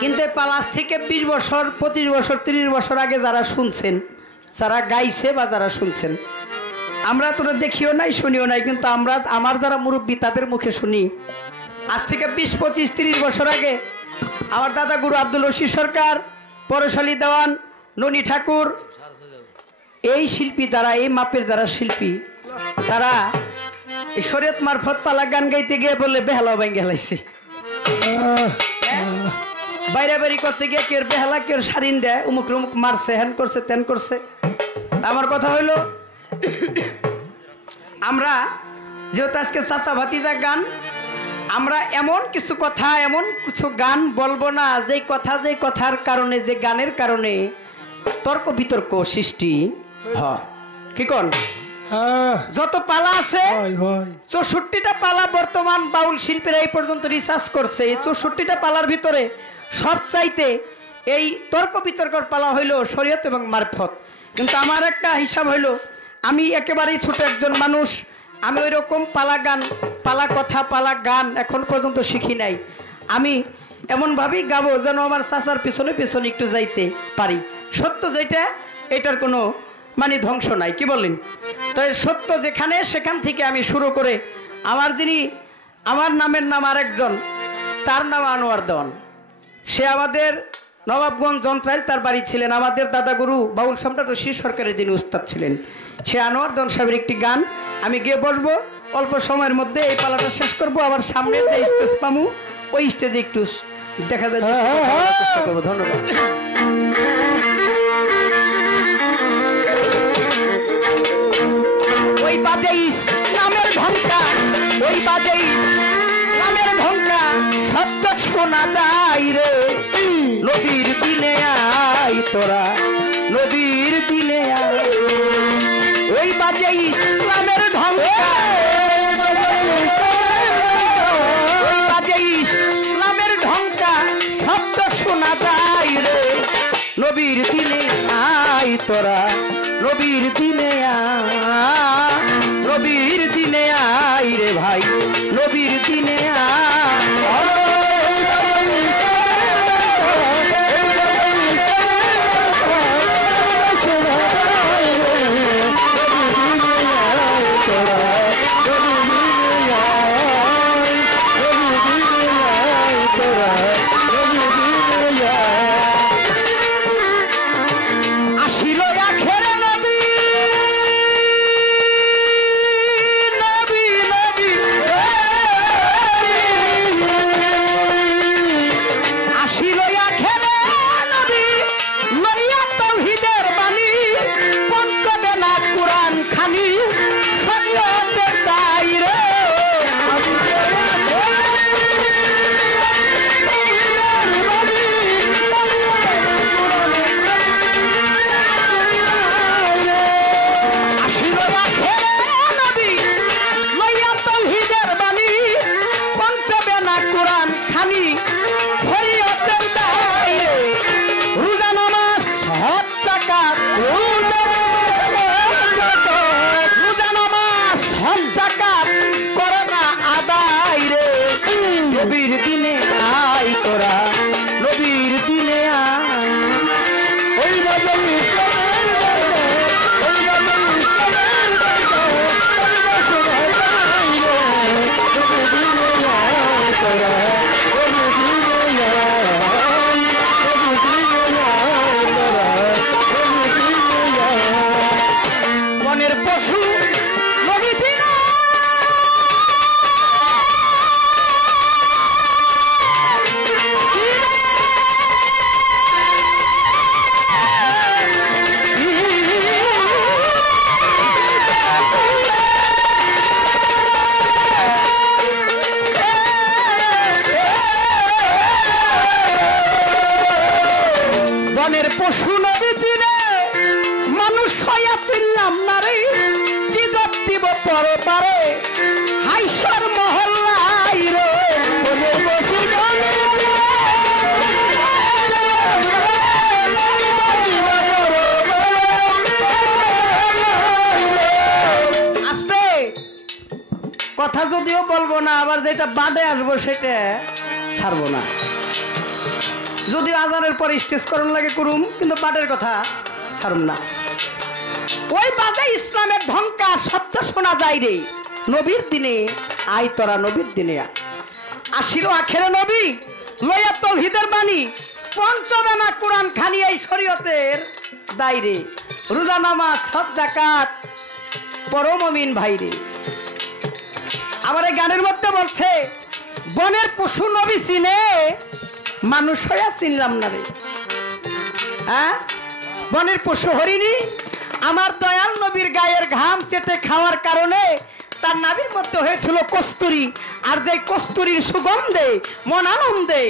কিন্তু পালাস থেকে 20 বছর 25 বছর 30 বছর আগে যারা শুনছেন, যারা গাইছে বা যারা শুনছেন, আমরা তোরা দেখিও নাই শুনিও নাই, কিন্তু আমরা আমার যারা মুরব্বী তাদের মুখে শুনি আজ থেকে 20 25 30 বছর আগে আমার দাদা গুরু আব্দুল রশিদ সরকার, পরশালী দেওয়ান, ননী ঠাকুর, এই শিল্পী যারা, এই মাপের যারা শিল্পী, তারা এই শরীয়ত মারফত পালা গান গাইতে গিয়ে বললে বেহালা ভাঙ্গে হেলাইছে। বাইরে বাড়ি করতে গিয়ে কেউ বেহালা কেউ সারিন দেয়, উমুক উমুক মারছে, হ্যান করছে তেন করছে। আমার কথা হইলো আমরা যেহেতু আজকে চাচা ভাতিজা গান, আমরা এমন কিছু কথা এমন কিছু গান বলবো না যে কথা, যে কথার কারণে, যে গানের কারণে তর্ক বিতর্ক সৃষ্টি হয়। কি কোন যত পালা আছে 64টা পালা বর্তমান বাউল শিল্পীরা এই পর্যন্ত রিসার্চ করছে, এই 64টা পালার ভিতরে সবচাইতে এই তর্ক বিতর্কর পালা হইল শরীয়ত এবং মারফত। কিন্তু আমার একটা হিসাব হইল, আমি একেবারেই ছোট একজন মানুষ, আমি ওই রকম পালা গান, পালা কথা, পালা গান এখন পর্যন্ত শিখি নাই। আমি এমনভাবেই গাবো যেন আমার চাচার পিছনে পিছনে একটু যাইতে পারি। সত্য যেটা, এটার কোনো মানে ধ্বংস নাই। কি বলেন? তো সত্য যেখানে সেখান থেকে আমি শুরু করে আমার যিনি, আমার নামের নাম আরেকজন, তার নাম আনোয়ার দেওয়ান। সে আমাদের নবাবগঞ্জ যন্ত্রাইল তার বাড়ি ছিলেন, আমাদের দাদাগুরু বাউল সম্রাট রশিদ সরকারের যিনি উস্তাদ ছিলেন, সে আনোয়ার দেওয়ান সাহেবের একটি গান আমি গিয়ে বসবো। অল্প সময়ের মধ্যে এই পালাটা শেষ করবো, আবার সামনের যে স্টেজ পামু ওই স্টেজে একটু দেখা যায় চেষ্টা করবো। ধন্যবাদ। ওই বাজে নামের ঢঙ্কা, ওই বাজে নামের ঢঙ্কা শব্দ শোনা যায় রে, নবীর দিনে আয় তোরা, নবীর দিনে আয়। ওই বাজে ইসলামের ঢঙ্কা, ওই বাজে ইসলামের ঢঙ্কা শব্দ শোনা যায় রে, নবীর দিনে আয় তোরা, নবীর দিনে আয়, নবীর দিনে আয় রে ভাই, নবীর দিনে আয়। নবীর দিনে আয় তোরা, নবীর দিনে আয়। ওই বনের পশু নবী দিনা, বনের পশু নবী দিনে মানুষ হইয়া চিনলাম না রে, কি জব দিব পরে পারে হাইসার মহল্লাই রে, বনের পশু আস্তে কথা যদিও বলবো না, আবার যেটা বাদে আসবো সেটা ছাড়বো না। যদিও আজানের পরে স্টেজ করণ লাগে করুম, কিন্তু পাটের কথা ছাড়ুম না। ওই বাজে ইসলামের ঢঙ্কা শব্দ শোনা যায় রে, নবীর দিনে আই তোরা, নবীর দিনে আসিরো আখেরে নবী লইয়া তৌহিদের বাণী, পঞ্চবেনা কোরআন খানি এই শরীয়তের দায়রে, রোজা নামাজ হজ যাকাত পরম মুমিন ভাইরে। আবার এই গানের মধ্যে বলছে বনের পশু নবী চিনে, মানুষ হইয়া চিনলাম না রে। হ্যাঁ, বনের পশু হরিণী আমার দয়াল নবীর গায়ের ঘাম চেটে খাওয়ার কারণে তার নাভির মধ্যে হয়েছিল কস্তুরী, আর যে কস্তুরীর সুগন্ধে মন আনন্দে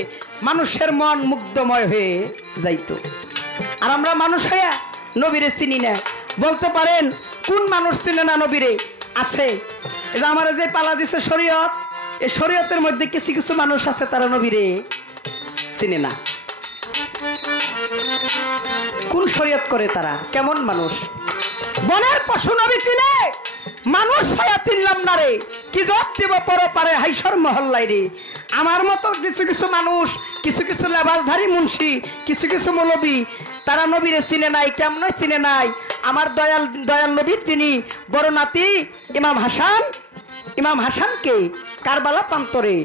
মানুষের মন মুগ্ধময় হয়ে যাইত। আর আমরা মানুষ হইয়া নবীরে চিনি না। বলতে পারেন কোন মানুষ চিনে না নবীরে? আছে। এই যে আমার যে পালা দিছে শরীয়ত, এই শরীয়তের মধ্যে কিছু কিছু মানুষ আছে তারা নবীরে চিনে না। কোন শরীয়ত করে তারা? কেমন মানুষ? বনের পশু নবী চিনে, মানুষ হইয়া চিনলাম না রে, কি জব দিব পরপারে হাইসর মহল্লাই রে। আমার মতো কিছু কিছু মানুষ, কিছু কিছু লেবাসধারী মুন্সি, কিছু কিছু মৌলবী, তারা নবীরে চিনে নাই। কেমন চিনে নাই? আমার দয়াল নবীর যিনি বড় নাতি ইমাম হাসান, ইমাম হাসানকে কারবালা প্রান্তরে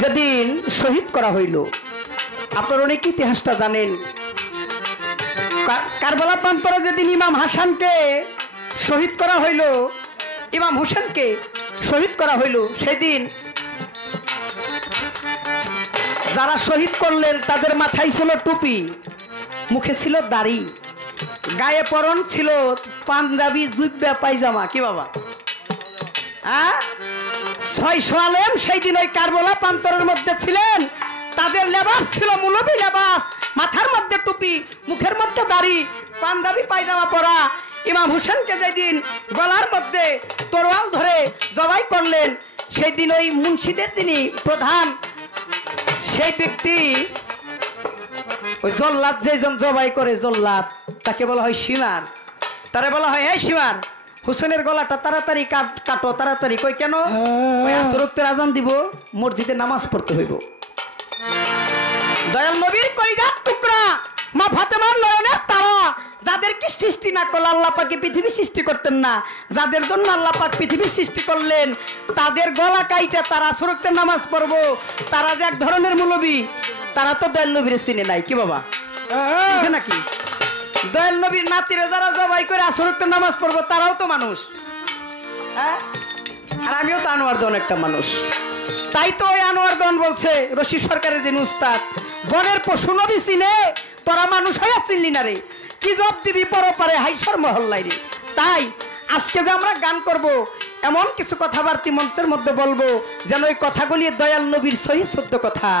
যেদিন শহীদ করা হইল, আপনার অনেক ইতিহাসটা জানেন। কারবালা প্রান্তরে যেদিন ইমাম হাসানকে শহীদ করা হইল, ইমাম হোসেনকে শহীদ করা হইল, সেদিন যারা শহীদ করলেন তাদের মাথায় ছিল টুপি, মুখে ছিল দাড়ি, গায়ে পরন ছিল পাঞ্জাবি জুব্বা পায়জামা। কি বাবা? হ্যাঁ, 600 আলেম সেই দিন ওই কারবালা প্রান্তরের মধ্যে ছিলেন। তাদের লেবাস ছিল মুলবি লেবাস, মাথার মধ্যে টুপি, মুখের মধ্যে দাড়ি, পাঞ্জাবি পায়জামা পরা। ইমাম হোসেনকে যেদিন গলার মধ্যে তরোয়াল ধরে জবাই করলেন, সেই দিন ওই মুন্সিদের যিনি প্রধান, সেই ব্যক্তি ওই জল্লাদ যেজন জবাই করে, জল্লাদ তাকে বলা হয় সীমার। তারে বলা হয় এই সীমার, হোসেনের গলাটা তাড়াতাড়ি কাটো, তাড়াতাড়ি। কই কেন? ওই আসর ওয়াক্তের আজান দিব, মসজিদে নামাজ পড়তে হইব। দয়াল নবীর কলিজার টুকরা মা ফাতেমার নয়নের তারা, যাদেরকে সৃষ্টি না করলে আল্লাহ পাক পৃথিবী সৃষ্টি করতেন না, যাদের জন্য আল্লাহ পাক পৃথিবী সৃষ্টি করলেন, তাদের গলা কাইতে তারা আসর ওয়াক্তের নামাজ পড়বো। তারা যে এক ধরনের মৌলবী, তারা তো দয়াল নবীর চিনে নাই। কি বাবা? নাকি দয়াল নবীর নাতিরে যারা জবাই করে আসর ওয়াক্তের নামাজ পড়বো, তারাও তো মানুষ। হ্যাঁ, আর আমিও তো আনোয়ার দন একটা মানুষ। তাই তো ওই আনোয়ার দন বলছে, রশিদ সরকারের যিনি উস্তাদ, বনের পশু নবী চিনে, তোরা মানুষ হইয়া চিনলি না রে, কি জব দিবি পরপারে হাইসর মহল্লাই রে। তাই আজকে যে আমরা গান করব, এমন কিছু কথাবার্তা মঞ্চের মধ্যে বলবো যেন ওই কথাগুলি দয়াল নবীর সহি শুদ্ধ কথা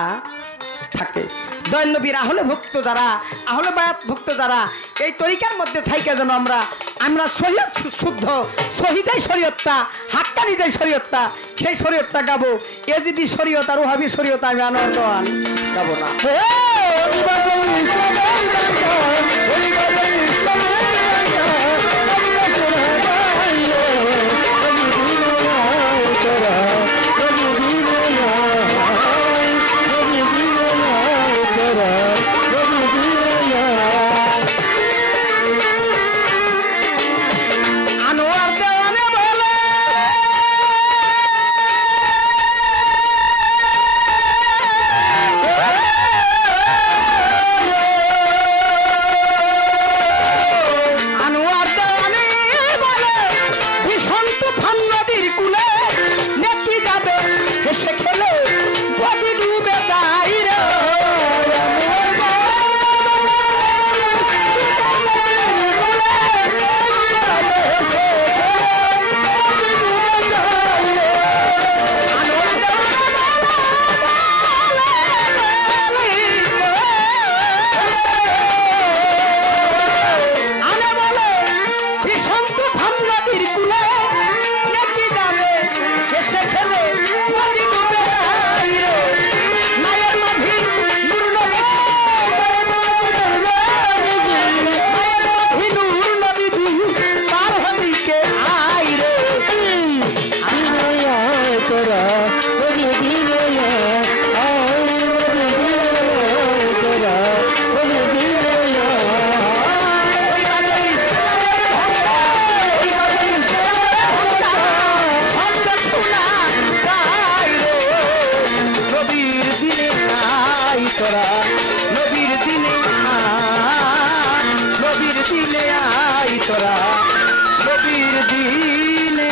থাকে। দয়াল নবীর আহলে ভক্ত যারা, আহলে বায়াত ভক্ত যারা, এই তরিকার মধ্যে থাইকে যেন আমরা শরীয়ত শুদ্ধ, শহীদাই শরীয়তটা, হাক্কানি যাই শরীয়তটা, সেই শরীয়তটা গাবো। এ যদি শরীয়ত আর ওহাবি শরীয়ত আমি আনোয়ার দন গাবো না। তোরা নবীর দিনে নবীর দিনে আই তোরা নবীর দিনে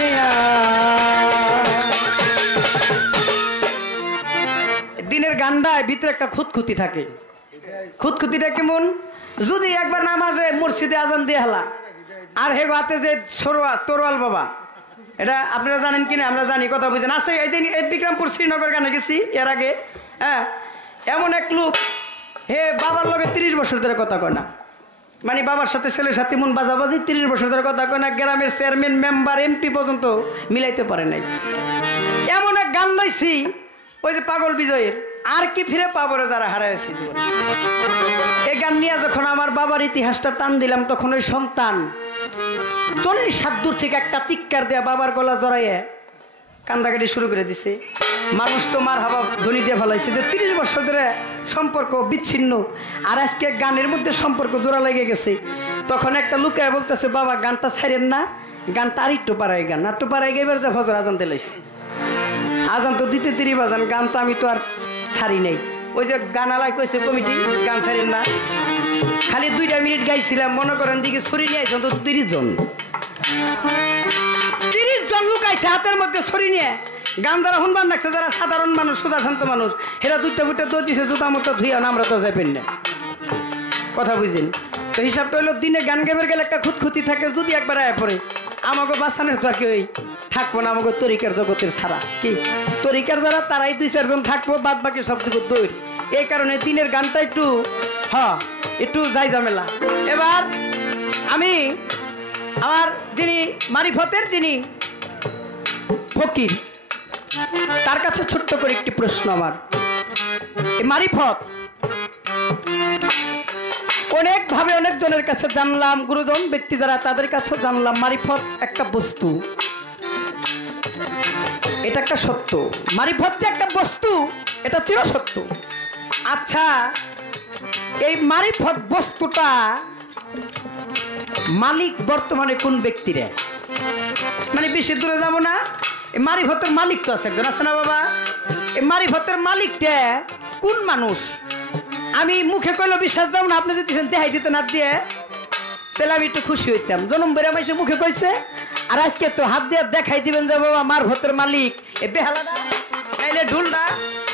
দিনের গান্ডায় ভিতরে একটা খুঁতখুতি থাকে। খুঁতখুতিটা কেমন? যদি একবার নামাজে মসজিদে আজান দিয়ে হেলা আর হে হাতে যে তরোয়াল বাবা, এটা আপনারা জানেন কিনা? আমরা জানি, কথা বুঝেন। আছে এই দিন বিক্রমপুর শ্রীনগর গানে গেছি এর আগে। হ্যাঁ, এমন এক লোক হে বাবার লগে 30 বছর ধরে কথা কয় না, মানে বাবার সাথে ছেলের সাথে মন বাজাবাজি 30 বছর ধরে কথা কয় না। গ্রামের চেয়ারম্যান, মেম্বার, এমপি পর্যন্ত মিলাইতে পারে নাই। এমন এক গান লইছি ওই যে পাগল বিজয়ের, আর কি ফিরে পাবো রে যারা হারাইছি। এই গান নিয়ে যখন আমার বাবার ইতিহাসটা টান দিলাম, তখন ওই সন্তান 40 হাত দূর থেকে একটা চিৎকার দেয়া বাবার গলা জড়াইয়ে কান্দাকাটি শুরু করে দিছে। মানুষ তো মার হাবা ধ্বনি দিয়ে ফেলাইছে যে 30 বছর ধরে সম্পর্ক বিচ্ছিন্ন, আর আজকে গানের মধ্যে সম্পর্ক জোড়া লেগে গেছে। তখন একটা লুকায় বলতেছে, বাবা গানটা ছাড়েন না, গানটা আর একটু পাড়াই গান, একটু পাড়াই গেবার যে ফজর আজান দিলাইছে। আজান তো দিতে 30 বাজান, গান তো আমি তো আর ছাড়ি নাই। ওই যে গান আলাই কইছে কমিটি গান ছাড়েন না, খালি 2 মিনিট গাইছিলাম। মনে করেন দিকে ছড়ি নিয়ে আইছেন তো 30 জন লুকাইছে হাতের মধ্যে ছড়ি নিয়ে। গান যারা শুনবার লাগছে, যারা সাধারণ মানুষ, সোজা শান্ত মানুষ, এরা 2টা বুটে দৌড় দিছে, জুতা মতো ধুইয়া আমরা তো যাইবেন না, কথা বুঝেন তো। হিসাবটা হইলো দিনে গান গাইবার গেলে একটা খুঁতখুতি থাকে। যদি একবার আয় পড়ে আমাকে বাঁচানোর তো আর কেউ থাকবো না, আমাকে তরিকার জগতের ছাড়া কি তরিকার যারা তারাই 2-4 জন থাকবো, বাদ বাকি সব দিকে দৌড়। এই কারণে দিনের গানটা একটু একটু যাই ঝামেলা। এবার আমি আমার যিনি মারিফতের যিনি ফকির, তার কাছে ছোট্ট করে একটি প্রশ্ন। আমার মারিফত অনেক ভাবে অনেকজনের কাছে জানলাম, গুরুজন ব্যক্তি যারা তাদের কাছে জানলাম, মারিফত একটা বস্তু, এটা একটা সত্য। মারিফত যে একটা বস্তু, এটা চির সত্য। আচ্ছা, এই মারিফত বস্তুটা মালিক বর্তমানে কোন ব্যক্তিরে? মানে বেশি দূরে যাবো না, এই মারিফতের মালিক তো আছে একজন, আছে না বাবা? এই মারিফতের মালিকটা কোন মানুষ? আমি মুখে কইলে বিশ্বাস যাব না, আপনি যদি দেখাই দিতে না দিয়ে তাহলে আমি একটু খুশি হইতাম। জনম বেড়ে মাইসে মুখে কইছে, আর আজকে তো হাত দিয়ে দেখাই দিবেন যে বাবা মারিফতের মালিক এই বেহালাটা, নাইলে ঢুলটা,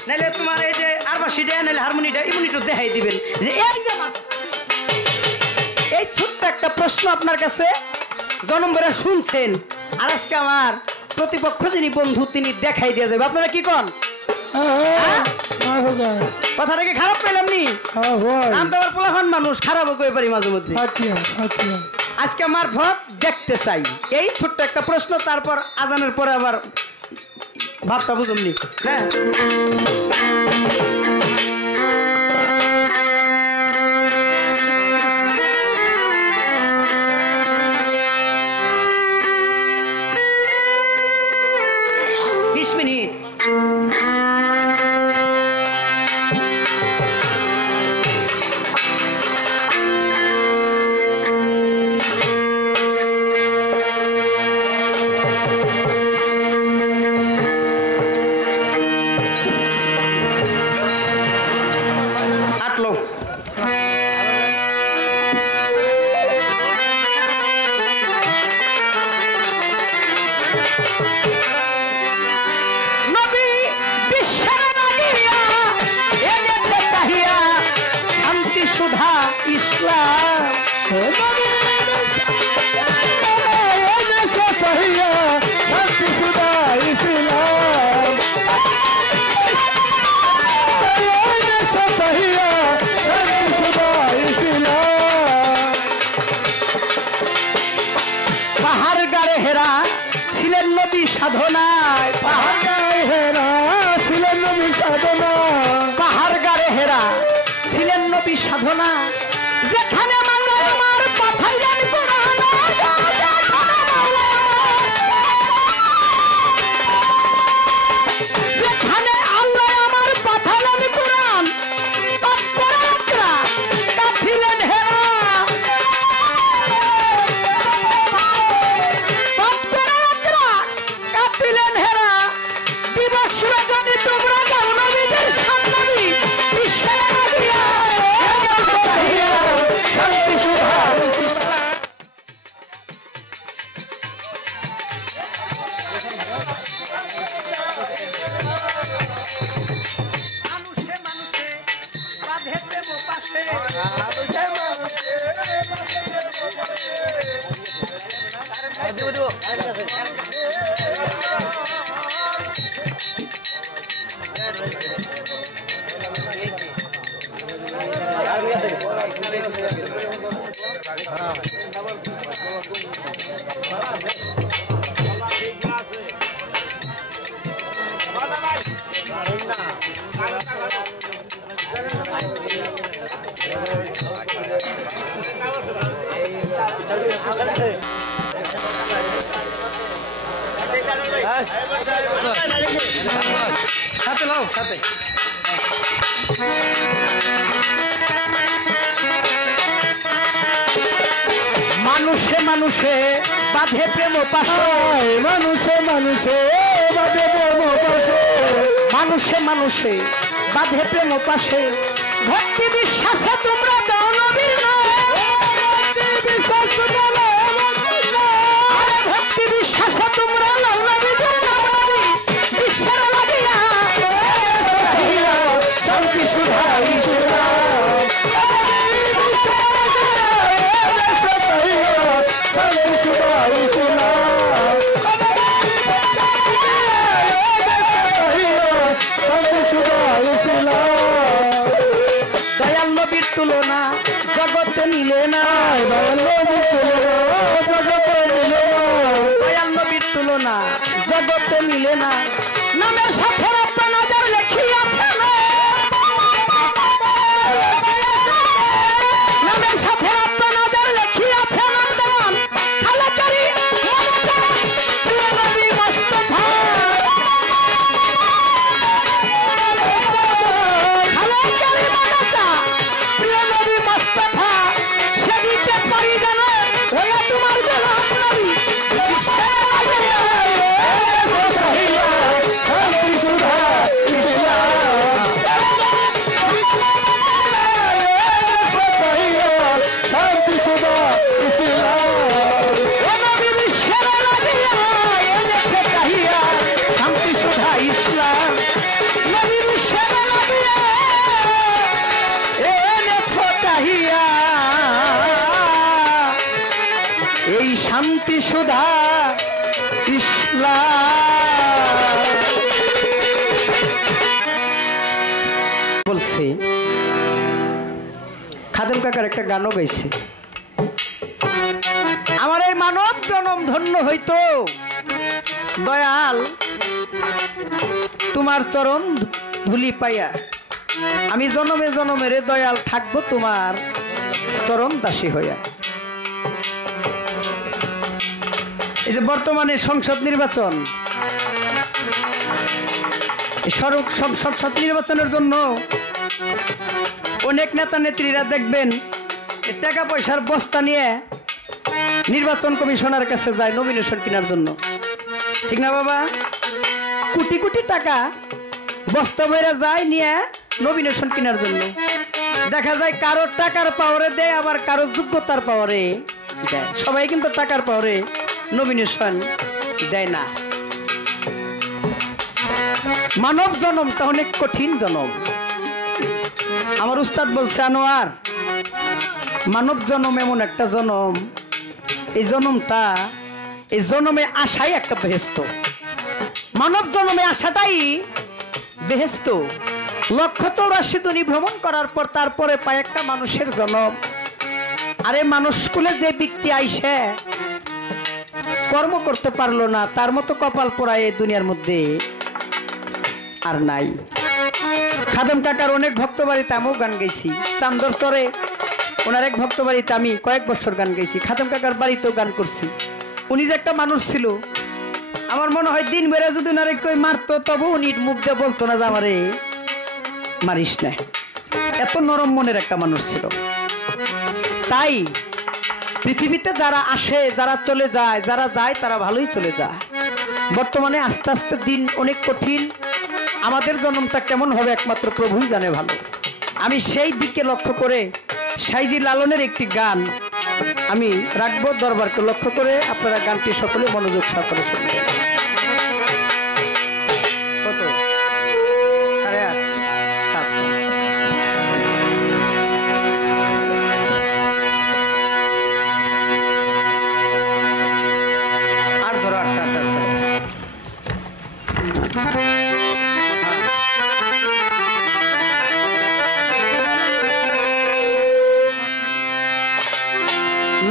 নাইলে তোমার এই যে আরবাসিটা, নাইলে হারমোনিটা, এমন একটু দেখাই দিবেন যে এই যে। এই ছোট্ট একটা প্রশ্ন আপনার কাছে, জনম বেড়ে শুনছেন, আর আজকে আমার প্রতিপক্ষ যিনি বন্ধু তিনি দেখাই দিয়ে যাবে। আপনারা কি কন? কথাটা কি খারাপ পেলাম নি? আমি তো আবার পোলাফান মানুষ, খারাপও করে পারি মাঝে মধ্যে। আজকে আমার ভোট দেখতে চাই, এই ছোট্ট একটা প্রশ্ন। তারপর আজানের পরে আবার ভাবটা বুঝুননি। হ্যাঁ, সাধনায় পাহাড় গায়ে হেরা ছিলেন নবী সাধনা, পাহাড় গায়ে হেরা ছিলেন নবী সাধনা। যেখানে আমার পাঠাইলেন কোরআন, যেখানে আল্লাহ আমার পাঠালেন কোরআন, কাঁপিলেন হেরা, কাঁপিলেন হেরা। দিবস যদি তোমরা গাও নবীদের সান্নাবী বিশ্বের বাঁধে প্রেম পাশে সাথে লাও সাথে মানুষে মানুষে বাঁধে প্রেম পাশে মানুষে মানুষে বাঁধে প্রেম পাশে মানুষে মানুষে বাঁধে প্রেম পাশে ভক্তি বিশ্বাসে তোমরা দাও নবীর ভক্তি বিশ্বাসে তোমরা লাও নবীর বিশ্বের লাগিয়া শান্তি সুধাই দয়াল নবীর তুলনা জগতে মিলে না দয়াল নবীর তুলনা জগতে মিলে না নামের সাথে আপনাদের লেখিয়াছে নামের সাথে আপনাদের লেখিয়াছে নাম খালাকারি নবী মুস্তাফা খালাকারি মানতা প্রিয় নবী মুস্তাফা সেদিকে পারি জানো ওয়া তোমার গোলাম নবী এই শান্তি সুধা ইসলাম বলছে খাদেম কাকার একটা গানও গাইছে আমার এই মানব জনম ধন্য হইতো দয়াল তোমার চরণ ধুলি পাইয়া আমি জনমে জনমেরে দয়াল থাকবো তোমার চরণ দাসী হইয়া এই যে বর্তমানে সংসদ নির্বাচন সংসদ নির্বাচনের জন্য অনেক নেতা নেত্রীরা দেখবেন টাকা পয়সার বস্তা নিয়ে নির্বাচন কমিশনার কাছে যায় নমিনেশন কেনার জন্য ঠিক না বাবা কোটি কোটি টাকা বস্তা ভরে যায় নিয়ে নমিনেশন কেনার জন্য দেখা যায় কারোর টাকার পাওয়ারে দেয় আবার কারোর যোগ্যতার পাওয়ারে দেয় সবাই কিন্তু টাকার পাওয়ারে নমিনেশন দেয় না মানব জনমটা অনেক কঠিন জনম আমার উস্তাদ বলছে আনোয়ার মানব জনম এমন একটা জনম এই জনমটা এই জনমে আসাই একটা বেহেস্ত মানব জনমে আসাটাই বেহেস্ত 184 দুনি ভ্রমণ করার পর তারপরে পায় একটা মানুষের জনম আরে মানুষ কুলে যে ব্যক্তি আইসে কর্ম করতে পারলো না তার মতো কপাল পোড়ায় এই দুনিয়ার মধ্যে আর নাই খাদেম কাকার অনেক ভক্ত বাড়িতে আমিও গান গাইছি চান্দর সরে ওনার এক ভক্ত বাড়িতে আমি কয়েক বছর গান গাইছি খাদেম কাকার বাড়িতেও গান করছি উনি যে একটা মানুষ ছিল আমার মনে হয় দিন বেড়ে যদি ওনারে কই মারতো তবু উনি মুখ দিয়ে বলতো না যে আমারে মারিস না এত নরম মনের একটা মানুষ ছিল তাই পৃথিবীতে যারা আসে যারা চলে যায় যারা যায় তারা ভালোই চলে যায় বর্তমানে আস্তে আস্তে দিন অনেক কঠিন আমাদের জন্মটা কেমন হবে একমাত্র প্রভুই জানে ভালো আমি সেই দিকে লক্ষ্য করে সাইজি লালনের একটি গান আমি রাখবো দরবারকে লক্ষ্য করে আপনারা গানটি সকলে মনোযোগ সহকারে শুনবেন কত 8:30 7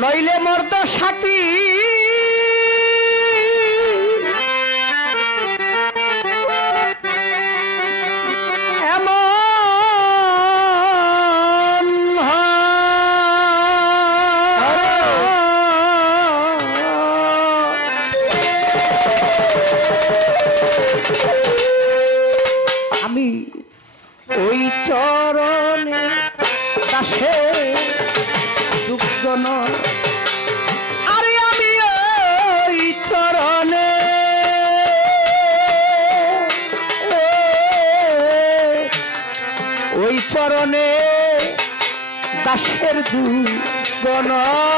নইলে মর্দ সাকি আমি ওই চরণে দাসে যোগ্য নয় আরে আমি ওই চরণে ওই চরণে দাসের যোগ্য নয়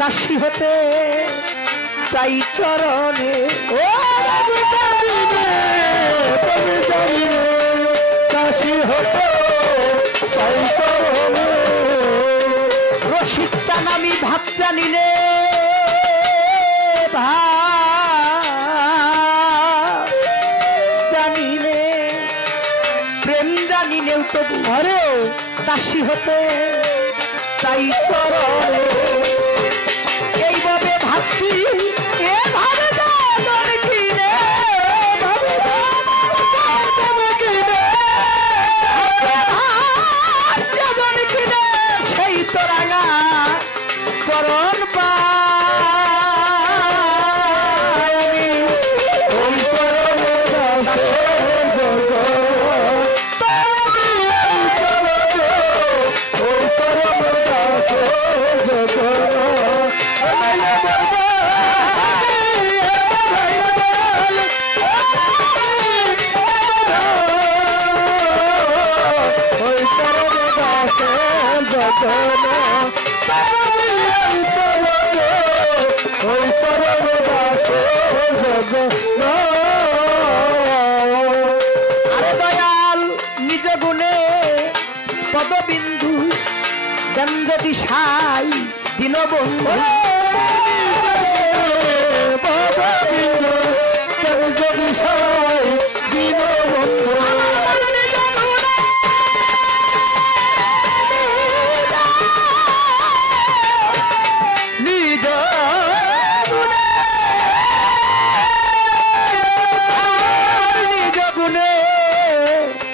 দাসী হতে চাই চরণে ও দাসী হতে চাই চরণে রসিক চান আমি ভাত জানি নে জানি নে প্রেম জানি নেও তবু আরে দাসী হতে চাই চরণে এইভাবে ভাবছি এভাবে সেই তো রাঙা চরণ আরে দয়াল নিজ গুণে পদবিন্দু দেন যদি সাই দীনবন্ধু পদবিন্দু দেন যদি সাই দীনবন্ধু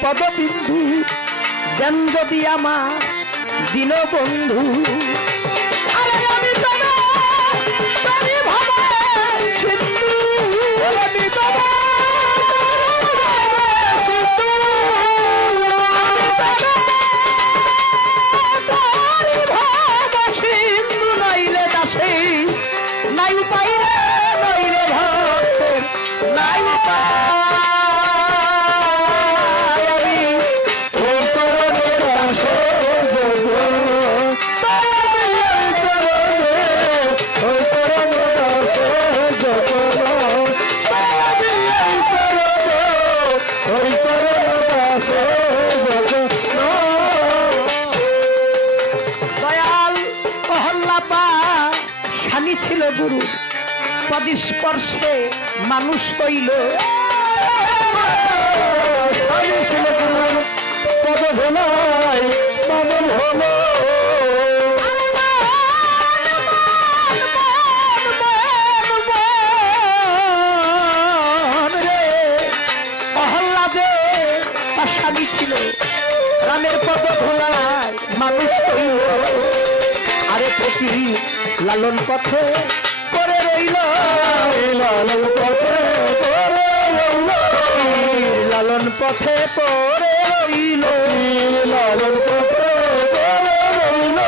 পদবিন্দু দেন যদি আমার দীনবন্ধু আরে আমি আমি ভাবা সিন্ধু আমি বাবা সিন্ধু ভাবা সিন্ধু নাইলে দাসে নাই উপায় রে নইলে ভক্তের নাই উপায় ছিল গুরু পদস্পর্শে মানুষ হইল ছিল গুরু পদ ভোলাই মামল হলো অহল্লাদে তার স্বামী ছিল রামের পদ ভোলাই মানুষ হইল আরে কি লালন পথে করে রইল লালন পথে করে রইল লালন পথে পরে রইল লালন পথে পরে রইল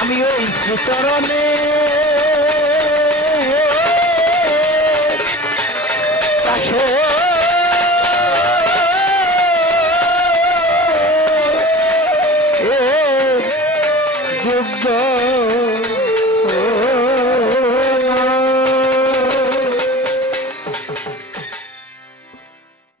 আমি ওই চরণে পাশে যোগ্য